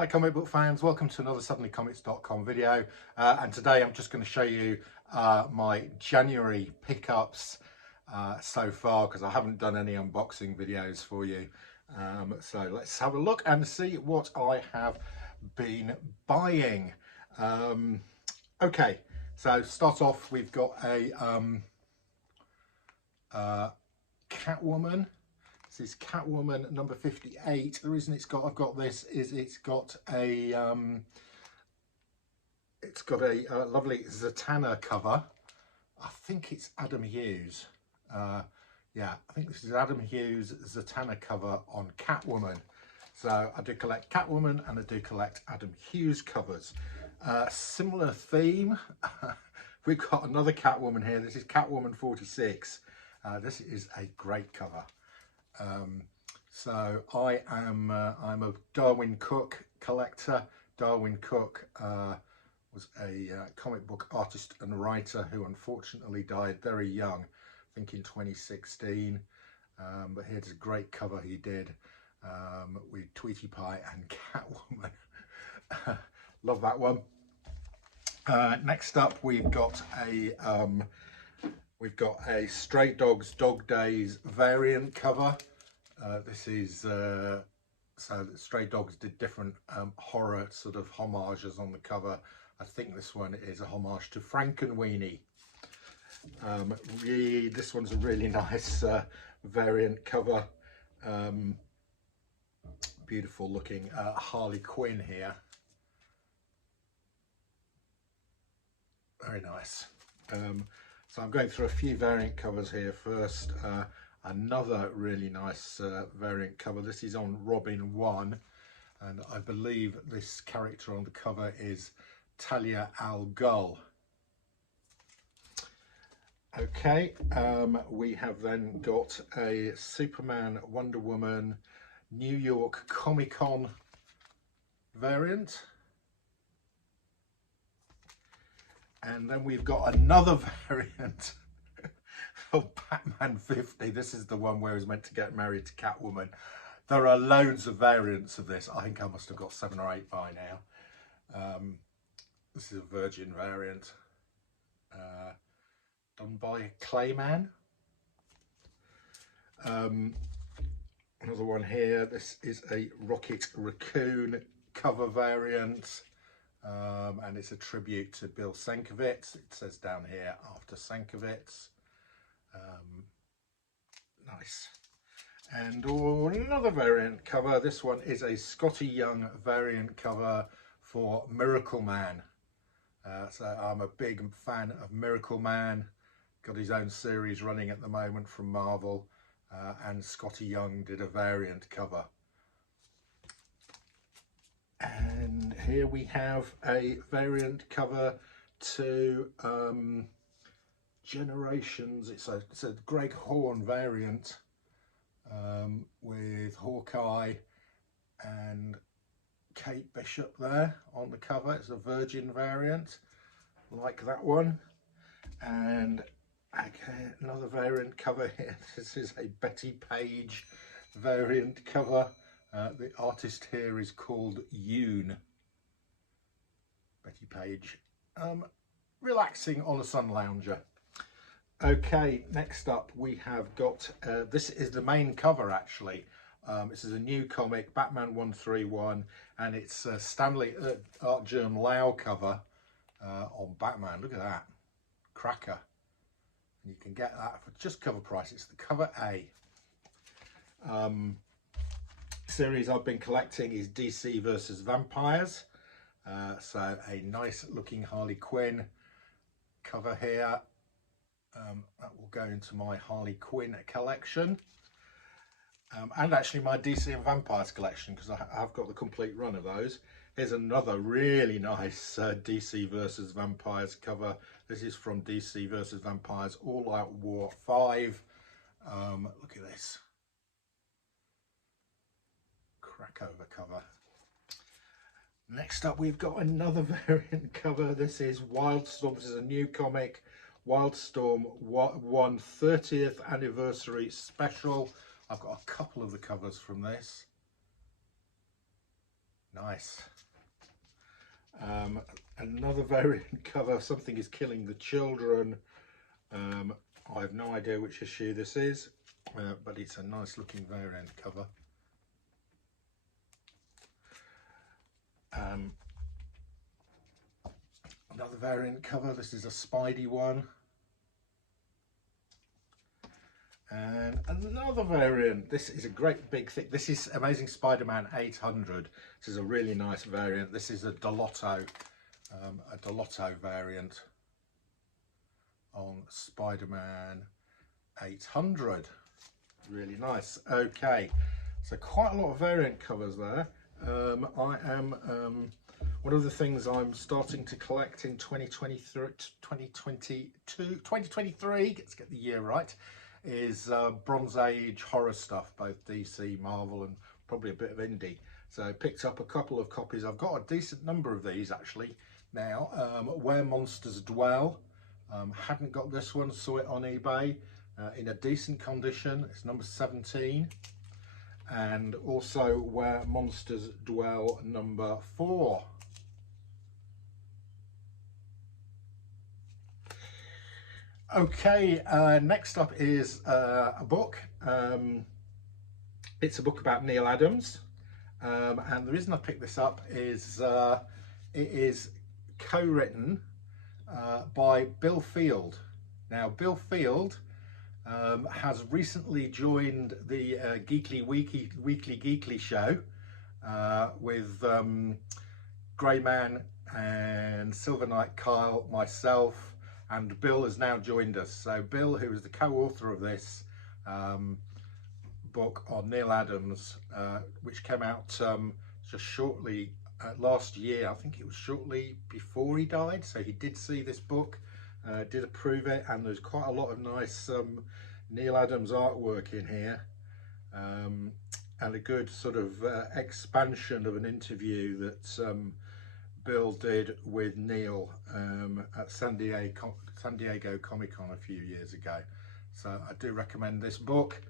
Hi comic book fans, welcome to another suddenlycomics.com video, and today I'm just going to show you my January pickups so far, because I haven't done any unboxing videos for you. So let's have a look and see what I have been buying. Okay, so start off, we've got a Catwoman. This is Catwoman number 58. The reason I've got this is it's got a lovely Zatanna cover. I think it's Adam Hughes. Yeah, I think this is Adam Hughes Zatanna cover on Catwoman. So I do collect Catwoman and I do collect Adam Hughes covers. Similar theme. We've got another Catwoman here. This is Catwoman 46. This is a great cover. So I'm a Darwyn Cooke collector. Darwyn Cooke was a comic book artist and writer who unfortunately died very young, I think in 2016. But here's a great cover he did with Tweety Pie and Catwoman. Love that one. Next up, we've got a Stray Dogs Dog Days variant cover. This is so Stray Dogs did different horror sort of homages on the cover. I think this one is a homage to Frankenweenie. This one's a really nice variant cover. Beautiful looking Harley Quinn here. Very nice. So I'm going through a few variant covers here first. Another really nice variant cover. This is on Robin 1, and I believe this character on the cover is Talia al Ghul. Okay, we have then got a Superman Wonder Woman New York Comic Con variant. And then we've got another variant of Batman 50. This is the one where he's meant to get married to Catwoman. There are loads of variants of this. I think I must have got 7 or 8 by now. This is a Virgin variant done by Clayman. Another one here. This is a Rocket Raccoon cover variant. And it's a tribute to Bill Sienkiewicz. It says down here, after Sienkiewicz. Nice. And another variant cover. This one is a Scotty Young variant cover for Miracle Man. So I'm a big fan of Miracle Man. Got his own series running at the moment from Marvel. And Scotty Young did a variant cover. And here we have a variant cover to Generations. It's a Greg Horn variant with Hawkeye and Kate Bishop there on the cover. It's a Virgin variant, like that one. And okay, another variant cover here. This is a Betty Page variant cover. The artist here is called Yoon. Betty Page. Relaxing on a sun lounger. Okay, next up we have got, this is the main cover actually. This is a new comic, Batman 131, and it's Stanley Artgerm Lau cover on Batman. Look at that. Cracker. And you can get that for just cover price. It's the cover A. Series I've been collecting is DC versus Vampires. So a nice looking Harley Quinn cover here. That will go into my Harley Quinn collection. And actually my DC and Vampires collection, because I've got the complete run of those. Here's another really nice DC versus Vampires cover. This is from DC versus Vampires All Out War 5. Look at this. Crackover cover. Next up we've got another variant cover. This is Wildstorm. This is a new comic, Wildstorm 1 30th anniversary special. I've got a couple of the covers from this. Nice. Another variant cover, Something is Killing the Children. I have no idea which issue this is, but it's a nice looking variant cover. Another variant cover, this is a Spidey one. And another variant, this is a great big thing. This is Amazing Spider-Man 800. This is a really nice variant. This is a Delotto variant on Spider-Man 800. Really nice. Okay, so quite a lot of variant covers there. One of the things I'm starting to collect in 2023, let's get the year right, is Bronze Age horror stuff, both DC, Marvel, and probably a bit of indie. So I picked up a couple of copies. I've got a decent number of these actually now. Where Monsters Dwell. Hadn't got this one, saw it on eBay in a decent condition. It's number 17. And also Where Monsters Dwell number 4. Okay, next up is a book. It's a book about Neal Adams, and the reason I picked this up is it is co-written by Bill Field. Now, Bill Field has recently joined the Weekly Geekly show with Greyman and Silver Knight Kyle, myself, and Bill has now joined us. So Bill, who is the co-author of this book on Neal Adams, which came out just shortly last year, I think it was shortly before he died, so he did see this book, did approve it, and there's quite a lot of nice Neal Adams artwork in here, and a good sort of expansion of an interview that Bill did with Neal at San Diego Comic-Con a few years ago. So I do recommend this book.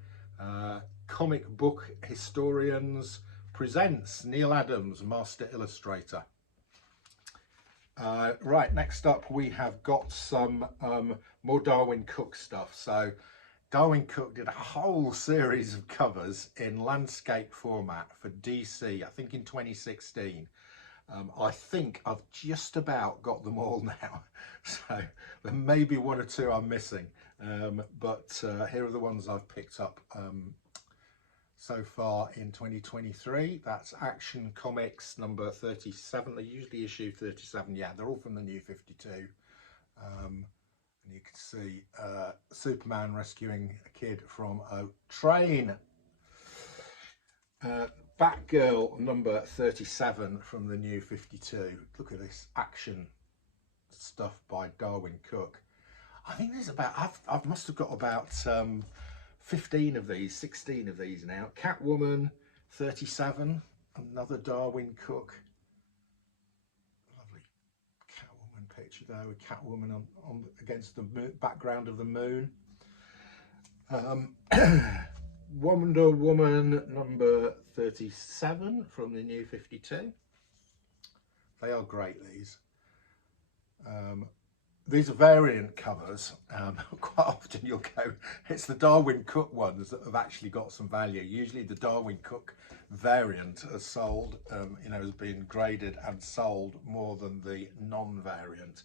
Comic Book Historians presents Neal Adams, Master Illustrator. Right, next up we have got some more Darwyn Cooke stuff. So Darwyn Cooke did a whole series of covers in landscape format for DC, I think in 2016. I think I've just about got them all now, so there may be one or two I'm missing, but here are the ones I've picked up so far in 2023. That's Action Comics number 37. They usually issue 37. Yeah, they're all from the New 52. And you can see Superman rescuing a kid from a train. Batgirl number 37 from the New 52. Look at this action stuff by Darwyn Cooke. I think there's about, I must have got about 15 of these, 16 of these now. Catwoman 37, another Darwyn Cooke. Lovely Catwoman picture there with Catwoman on against the background of the moon. Wonder Woman number 37 from the New 52. They are great, these. These are variant covers. Quite often you'll go, it's the Darwyn Cooke ones that have actually got some value. Usually the Darwyn Cooke variant is sold, has been graded and sold more than the non-variant.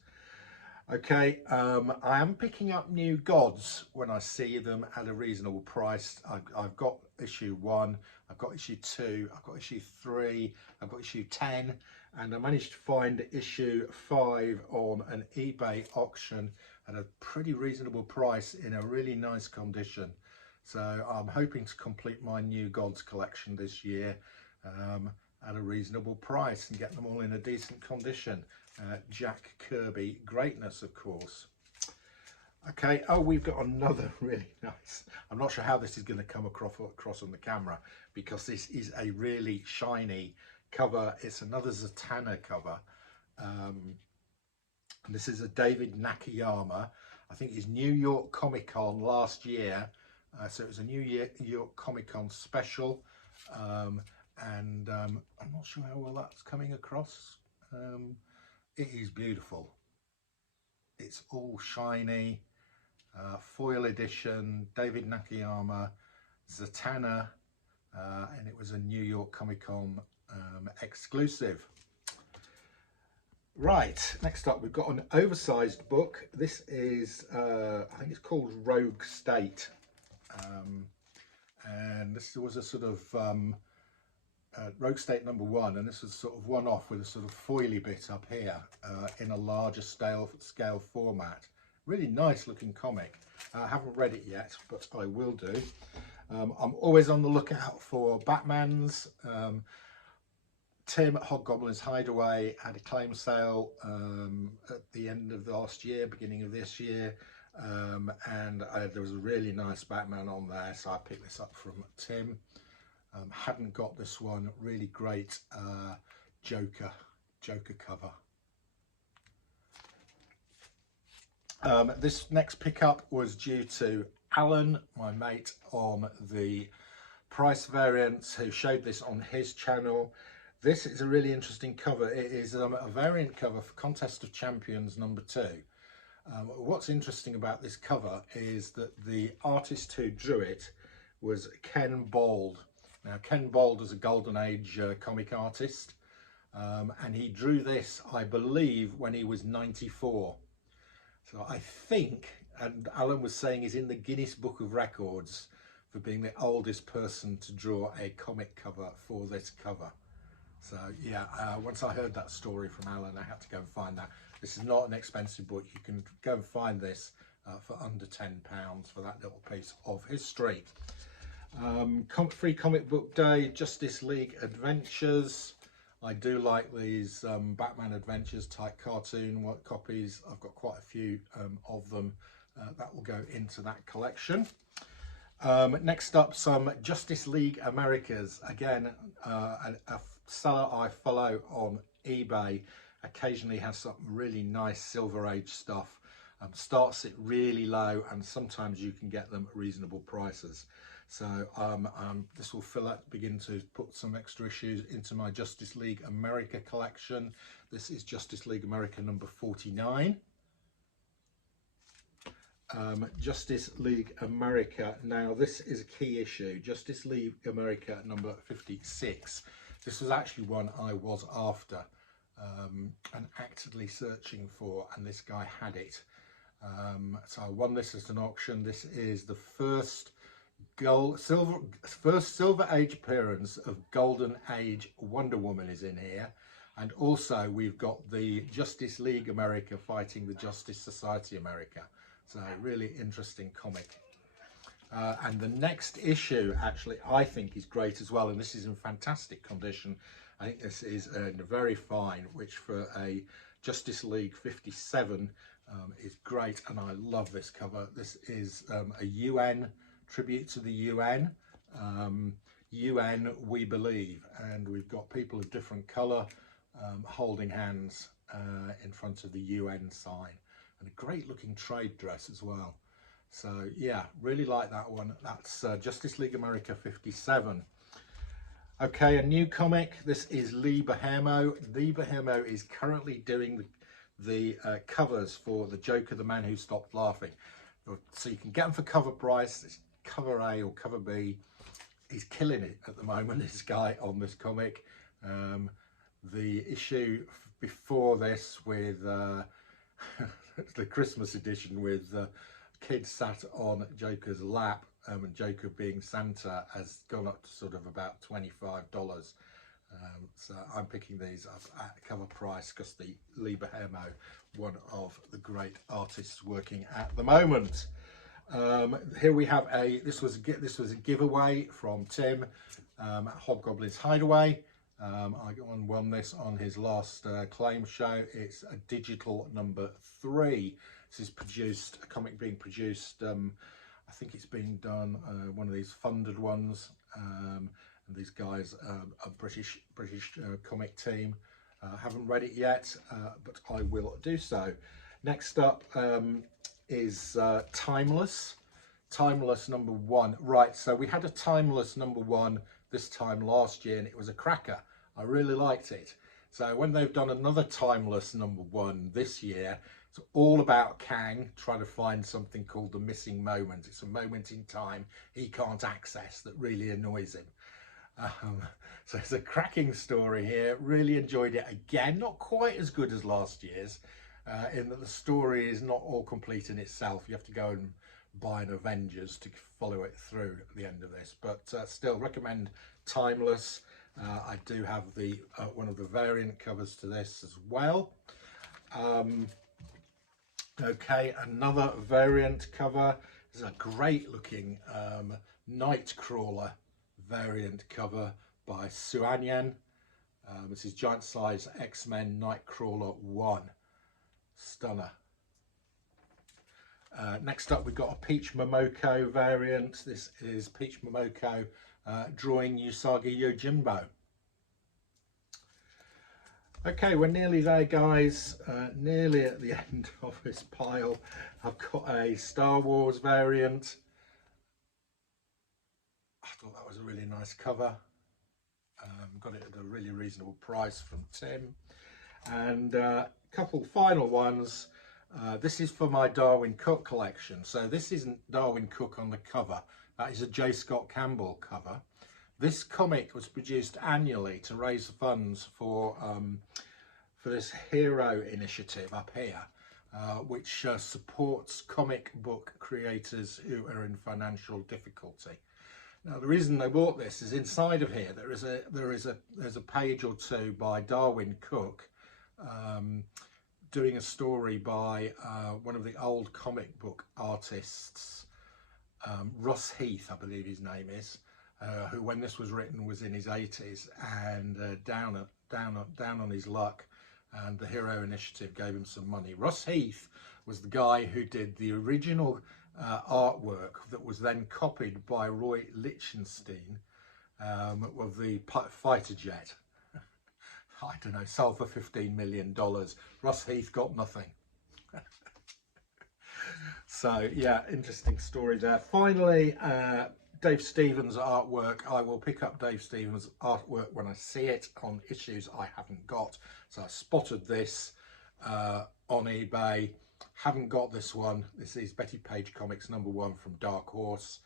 Okay, I am picking up New Gods when I see them at a reasonable price. I've got issue 1, I've got issue 2, I've got issue 3, I've got issue 10, and I managed to find issue 5 on an eBay auction at a pretty reasonable price in a really nice condition. So I'm hoping to complete my New Gods collection this year at a reasonable price and get them all in a decent condition. Jack Kirby greatness, of course. Okay, oh, we've got another really nice, I'm not sure how this is going to come across on the camera, because this is a really shiny cover. It's another Zatanna cover, and this is a David Nakayama. I think it's New York Comic Con last year, so it was a New York Comic Con special, and I'm not sure how well that's coming across. It is beautiful. It's all shiny, foil edition, David Nakayama, Zatanna, and it was a New York Comic Con exclusive. Right, next up we've got an oversized book. This is, I think it's called Rogue State. And this was a sort of Rogue State #1, and this was sort of one off with a sort of foily bit up here in a larger scale format. Really nice looking comic. I haven't read it yet, but I will do. I'm always on the lookout for Batmans. Tim at Hobgoblin's Hideaway had a claim sale at the end of last year, beginning of this year, and there was a really nice Batman on there, so I picked this up from Tim. Hadn't got this one. Really great Joker cover. This next pickup was due to Alan, my mate on the Price Variants, who showed this on his channel. This is a really interesting cover. It is a variant cover for Contest of Champions #2. What's interesting about this cover is that the artist who drew it was Ken Bold. Now, Ken Bold is a Golden Age comic artist, and he drew this, I believe, when he was 94. So I think, and Alan was saying, he's in the Guinness Book of Records for being the oldest person to draw a comic cover for this cover. So yeah, once I heard that story from Alan, I had to go and find that. This is not an expensive book. You can go and find this for under £10 for that little piece of history. Free Comic Book Day, Justice League Adventures. I do like these Batman Adventures type cartoon copies. I've got quite a few of them. That will go into that collection. Next up, some Justice League Americas. Again, a seller I follow on eBay occasionally has some really nice Silver Age stuff. Starts it really low, and sometimes you can get them at reasonable prices. So this will begin to put some extra issues into my Justice League America collection. This is Justice League America #49. Justice League America. Now, this is a key issue. Justice League America #56. This was actually one I was after and actively searching for, and this guy had it. So I won this at an auction. This is the first Silver Age appearance of Golden Age Wonder Woman is in here, and also we've got the Justice League America fighting the Justice Society America. So really interesting comic. And the next issue actually I think is great as well, and this is in fantastic condition. I think this is very fine, which for a Justice League 57 is great, and I love this cover. This is a UN tribute to the UN. UN We Believe, and we've got people of different colour holding hands in front of the UN sign, and a great looking trade dress as well. So yeah, really like that one. That's Justice League America 57. Okay, a new comic. This is Lee Bermejo. Lee Bermejo is currently doing the covers for the Joker, the Man Who Stopped Laughing. So you can get them for cover price. It's cover A or cover B. He's killing it at the moment, this guy, on this comic. The issue before this with the Christmas edition with kids sat on Joker's lap, and Joker being Santa has gone up to sort of about $25. So I'm picking these up at cover price because the Lee Bermejo, one of the great artists working at the moment. Here we have this was a giveaway from Tim at Hobgoblin's Hideaway. I won this on his last claim show. It's a digital #3. This is a comic being produced. I think it's being done one of these funded ones. And these guys a British comic team. Haven't read it yet, but I will do so. Next up is Timeless #1. Right, so we had a Timeless #1 this time last year, and it was a cracker. I really liked it. So when they've done another Timeless #1 this year, it's all about Kang trying to find something called the missing moment. It's a moment in time he can't access that really annoys him. So it's a cracking story here. Really enjoyed it. Again, not quite as good as last year's, in that the story is not all complete in itself. You have to go and buy an Avengers to follow it through at the end of this, but still recommend Timeless. I do have the one of the variant covers to this as well. Okay, another variant cover. This is a great looking Nightcrawler variant cover by Suanyan. This is giant size X-Men Nightcrawler 1. Stunner. Next up, we've got a Peach Momoko variant. This is Peach Momoko drawing Usagi Yojimbo. Okay, we're nearly there, guys. Nearly at the end of this pile. I've got a Star Wars variant. I thought that was a really nice cover. Got it at a really reasonable price from Tim. And a couple final ones. This is for my Darwyn Cooke collection. So this isn't Darwyn Cooke on the cover. That is a J. Scott Campbell cover. This comic was produced annually to raise funds for this Hero initiative up here, which supports comic book creators who are in financial difficulty. Now, the reason they bought this is inside of here there's a page or two by Darwyn Cooke doing a story by one of the old comic book artists, Russ Heath, I believe his name is. Who, when this was written, was in his 80s and down on his luck, and the Hero Initiative gave him some money. Russ Heath was the guy who did the original artwork that was then copied by Roy Lichtenstein of the fighter jet. I don't know, sold for $15 million. Russ Heath got nothing. So yeah, interesting story there. Finally, Dave Stevens artwork. I will pick up Dave Stevens artwork when I see it on issues I haven't got. So I spotted this on eBay. Haven't got this one. This is Betty Page Comics #1 from Dark Horse.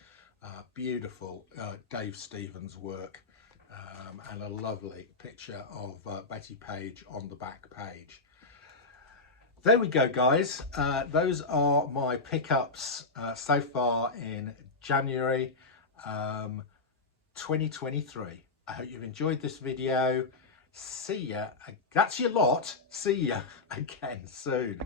Beautiful Dave Stevens work, and a lovely picture of Betty Page on the back page. There we go, guys. Those are my pickups so far in January 2023. I hope you've enjoyed this video. See ya. That's your lot. See ya again soon.